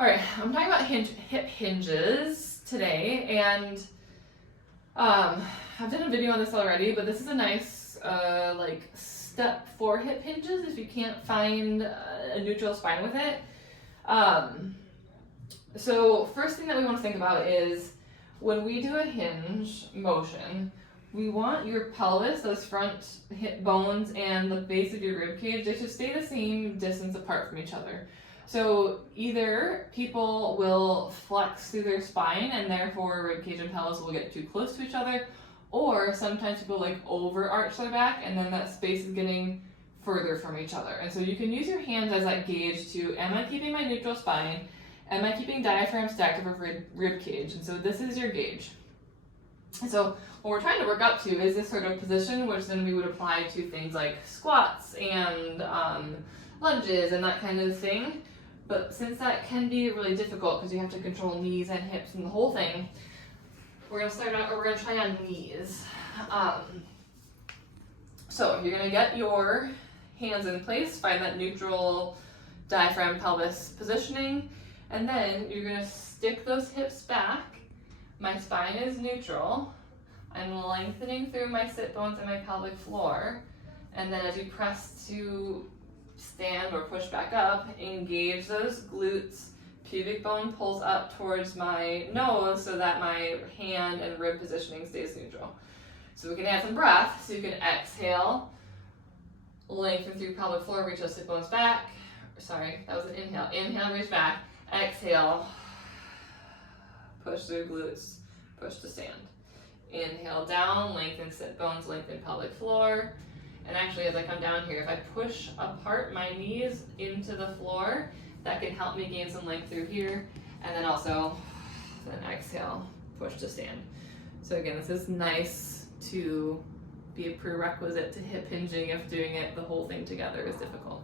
All right, I'm talking about hip hinges today, and I've done a video on this already, but this is a nice like step for hip hinges if you can't find a neutral spine with it. So first thing that we want to think about is when we do a hinge motion, we want your pelvis, those front hip bones, and the base of your rib cage, they should stay the same distance apart from each other. So either people will flex through their spine and therefore rib cage and pelvis will get too close to each other, or sometimes people like overarch their back and then that space is getting further from each other. And so you can use your hands as that gauge to, am I keeping my neutral spine? Am I keeping diaphragm stacked over rib cage? And so this is your gauge. So what we're trying to work up to is this sort of position, which then we would apply to things like squats and lunges and that kind of thing. But since that can be really difficult because you have to control knees and hips and the whole thing, we're gonna try on knees. So you're gonna get your hands in place, find that neutral diaphragm pelvis positioning, and then you're gonna stick those hips back. My spine is neutral. I'm lengthening through my sit bones and my pelvic floor. And then as you press to stand or push back up, engage those glutes. Pubic bone pulls up towards my nose so that my hand and rib positioning stays neutral. So we can add some breath. So you can exhale, lengthen through pelvic floor, reach those sit bones back. Sorry, that was an inhale. Inhale, reach back. Exhale, push through glutes, push to stand. Inhale down, lengthen sit bones, lengthen pelvic floor. And actually, as I come down here, if I push apart my knees into the floor, that can help me gain some length through here. And then also, then exhale, push to stand. So again, this is nice to be a prerequisite to hip hinging if doing it the whole thing together is difficult.